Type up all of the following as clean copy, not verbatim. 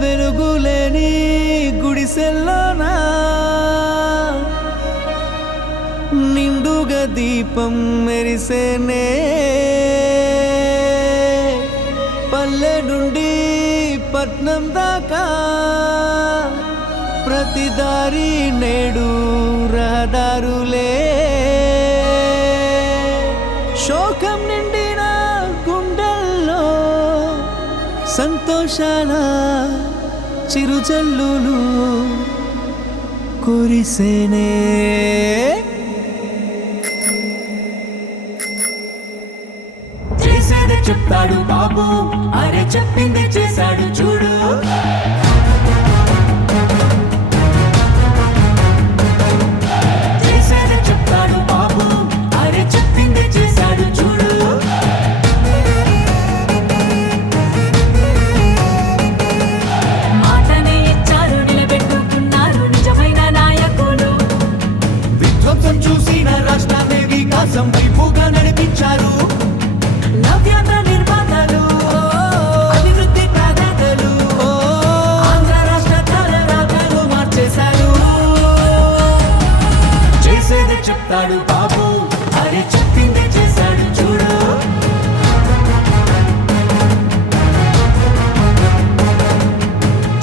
వెలుగులేని గుడిసెల్లోనా నిండుగా దీపం మెరిసేనే పల్లె నుండి పట్నం దాకా ప్రతి దారి నేడు రహదారులే శోకం నిండిన గుండెల్లో సంతోషాల చిరుజల్లులు కురిసేనే చేసేది చెప్తాడు బాబు అరే చెప్పింది చేశాడు చూడు చేసేది చెప్తాడు బాబు అరే చెప్పింది చేశాడు చూడు మాటనే ఇచ్చారు నిలబెట్టుకున్నారు నిజమైన నాయకులు విధ్వంసం చూసిన రాష్ట్రాన్ని వికాసం వైపుగా నడిపించారు నవ్యాంధ్ర నిర్మాతలు అభివృద్ధి ప్రదాతలు ఆంధ్ర రాష్ట్ర తలరాతలు మార్చేశారు చేసేది చెప్తాడు బాబు అరే చెప్పింది చేశాడు చూడు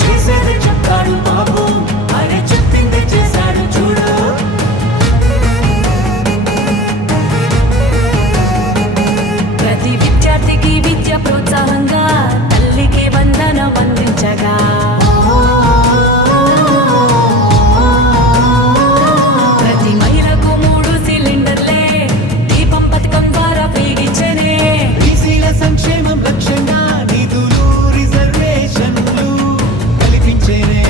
చేసేది చెప్తాడు బాబు అరే చెప్పింది చేశాడు చూడు ప్రతి విద్యార్థికి విద్య ప్రోత్సాహంగా తల్లికి వందనం అందించగా ప్రతి మహిళకు 3 సిలిండర్లే దీపం పథకం ద్వారా వెలిగించనే బీసీల సంక్షేమం లక్ష్యంగా నిధులు రిజర్వేషన్లు కల్పించేనే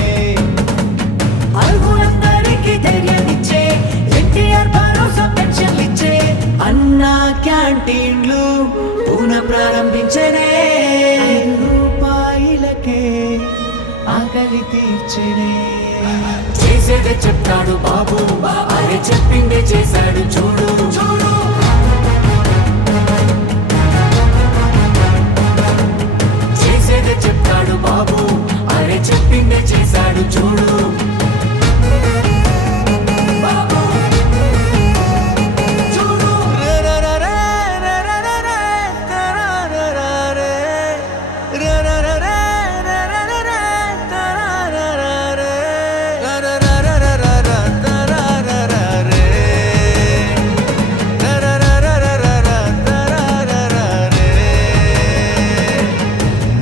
అర్హులందరికీ ధైర్యాన్నిచ్చే ఎన్టీఆర్ భరోసా పెన్షన్లిచ్చే అన్నా క్యాంటీన్లు పునః ప్రారంభించనే రూపాయలకే ఆకలి తీర్చనే చేసేదే చెప్తాడు బాబు అరే చెప్పిందే చేశాడు చూడు చూడు చేసేదే చెప్తాడు బాబు అరే చెప్పిందే చేశాడు చూడు బాబు చూడు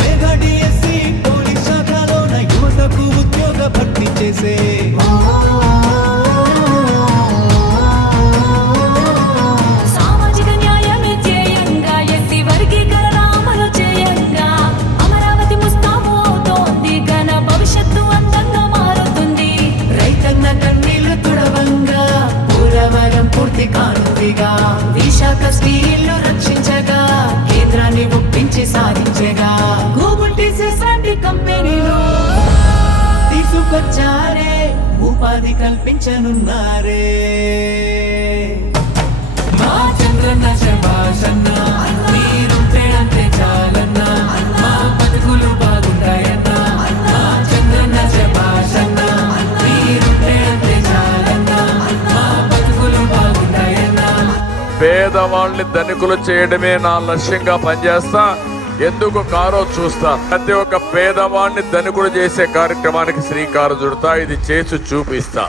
మెగాడిఎస్సి పోలీస్ శాఖలోన యువతకు ఉద్యోగ భర్తీ చేసే సామాజిక న్యాయమే ధ్యేయంగా ఎస్సీ వర్గీకరణ అమలు చేయంగా అమరావతి ముస్తాబు అవుతోంది ఘన భవిష్యత్తు అందంగా మారుతుంది రైతన్న కన్నీళ్లు తుడవంగా పోలవరం పూర్తి కానుందిగా విశాఖ స్టీల్ను రక్షించగా కేంద్రాన్ని ఒప్పించి సాధించగా గూగుల్ టీసీఎస్ లాంటి కంపెనీలు తీసుకొచ్చారే ఉపాధి కల్పించనున్నారే మా చంద్రన్న శభాషన్న మీరుంటే అంతే చాలన్నా మా బతుకులు బాగుంటాయన్నా మా చంద్రన్న శభాషన్న మీరుంటే అంతే చాలన్నా మా బతుకులు బాగుంటాయన్నా పేదవాళ్ళని ధనికులు చేయడమే నా లక్ష్యంగా పనిచేస్తా. ఎందుకు కారో చూస్తా. ప్రతి ఒక్క పేదవాడిని ధనికులు చేసే కార్యక్రమానికి శ్రీకారం చుడతా. ఇది చేసి చూపిస్తా.